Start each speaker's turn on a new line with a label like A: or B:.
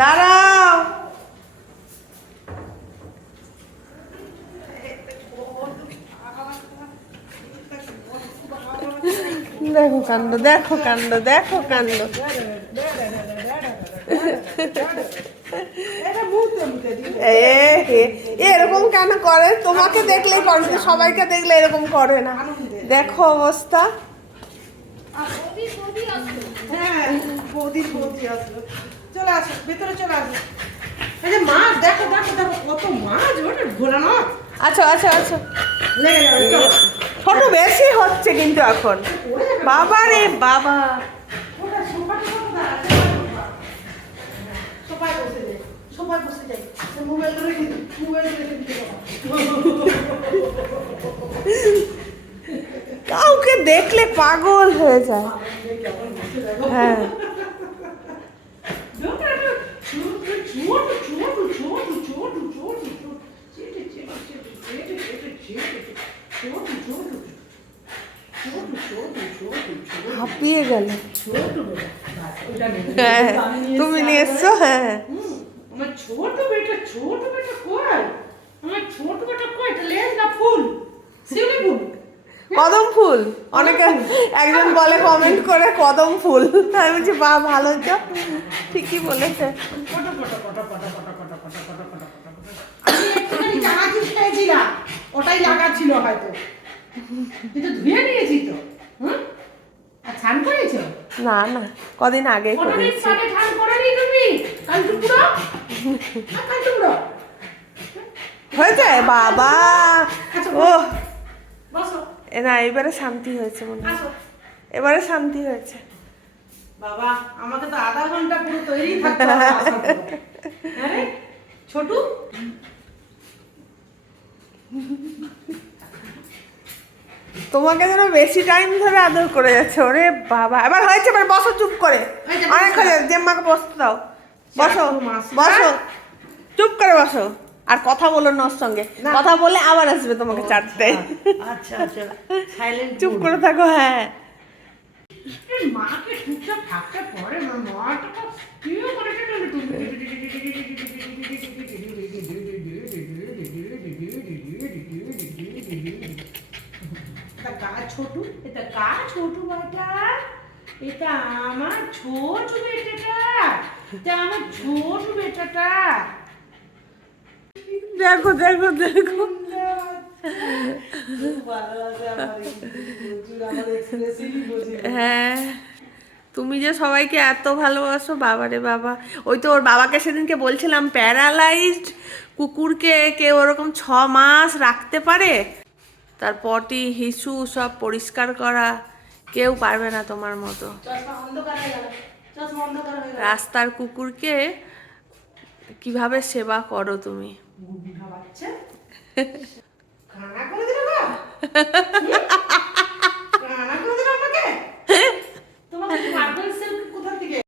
A: দাঁড়াও। দেখো কাণ্ড দেখো কাণ্ড দেখো কাণ্ড। এরকম কেন করে? তোমাকে দেখলেই করে সবাইকে দেখলে এরকম করে না। দেখো অবস্থা।
B: হ্যাঁ বৌদি বৌদি আসলো। চলে আসো ভেতরে চলে আসো। এই যে মাছ দেখো দেখো দেখো কত মাছ ওটা ঘোরানো।
A: আচ্ছা আচ্ছা আচ্ছা।
B: লেগে যাবে চলো।
A: ছোট বেশি হচ্ছে কিন্তু এখন। বাবা রে বাবা। কাউকে দেখলে পাগল হয়ে যায়। হ্যাঁ। হাঁপিয়ে গেল হ্যাঁ তুমি নিয়ে এসছো হ্যাঁ
B: আমার ছোট বেটা ছোট বেটা ফুল?
A: অনেকে একজন বলে কমেন্ট করে কদম ফুল। আমি বলছি বা ভালো তো। ঠিকই বলেছে।
B: ওটাই হয়তো। কিন্তু ধুয়ে নিয়েছি তো করেছ?
A: না না কদিন আগে করেছি।
B: স্নান করনি তুমি? কাল টুকরো কাল টুকরো
A: হয়েছে? বাবা! আচ্ছা,
B: ও
A: এ না এবারে শান্তি হয়েছে মনে হয় এবারে শান্তি হয়েছে
B: বাবা আমাকে তো আধা ঘণ্টা পুরো তৈরি থাকতে হবে। হ্যাঁ? ছোটু
A: তোমাকে যেন বেশি টাইম ধরে আদর করে যাচ্ছে ওরে বাবা এবার হয়েছে এবার বসো চুপ করে অনেক। হয়েছে জেম্মাকে বসতে দাও বসো। বসো চুপ করে বসো আর কথা বলো না ওর সঙ্গে কথা বলে আবার আসবে তোমাকে চাটতে
B: আচ্ছা আচ্ছা সাইলেন্ট
A: চুপ করে থাকো হ্যাঁ
B: মাকে চুপচাপ থাকতে পারে মাটা কা ছোটু এটা কা ছোটু বেটা এটা আমার ছোট বেটাটা এটা আমার ছোট বেটাটা
A: দেখো দেখো দেখো। হ্যাঁ। তুমি যে সবাইকে এত ভালোবাসো, বাবারে বাবা। ওই তো ওর বাবাকে সেদিনকে বলছিলাম প্যারালাইজড কুকুরকে কেউ ওরকম ছ মাস রাখতে পারে? তার পটি, হিসু সব পরিষ্কার করা। কেউ পারবে না তোমার মতো। রাস্তার কুকুরকে কীভাবে সেবা করো তুমি?
B: বুড়ি ভাবাচ্ছে কানা করে দিল না